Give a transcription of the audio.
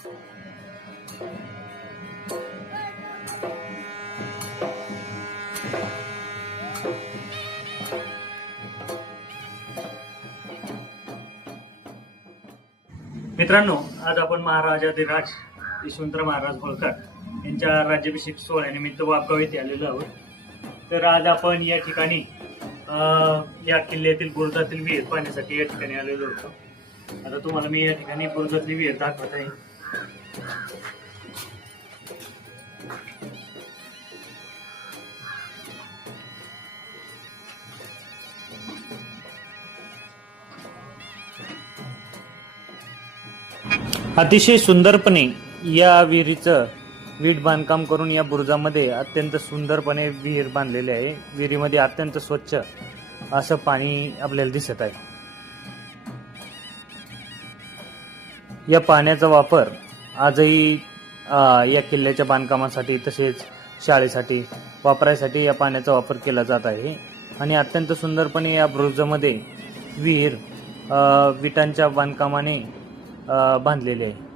मित्रांनो, आज आपण महाराजाधिराज यशवंतराव महाराज होळकर यांच्या राज्याभिषेक सोहळ्यानिमित्त वाघगाव येथे आलेलो आहोत। तर आज आपण या ठिकाणी या किल्ल्यातील बुरुजातील विहीर पाहण्यासाठी या ठिकाणी आलेलो होतो। आता तुम्हाला मी या ठिकाणी बुरुजातली विहीर दाखवत आहे। अतिशय सुंदरपणे या विहिरीचं वीट बांधकाम करून या बुरुजामध्ये अत्यंत सुंदरपणे विहीर बांधलेले आहे। विहिरीमध्ये अत्यंत स्वच्छ असं पाणी आपल्याला दिसत आहे। या पाण्याचा वापर आजही या किल्ल्याच्या बांधकामासाठी तसेच शाळेसाठी वापरायसाठी या पाण्याचा वापर केला जात आहे। आणि अत्यंत सुंदरपणे या बुरुजामध्ये विहीर विटांच्या बांधकामाने बांधलेले आहे।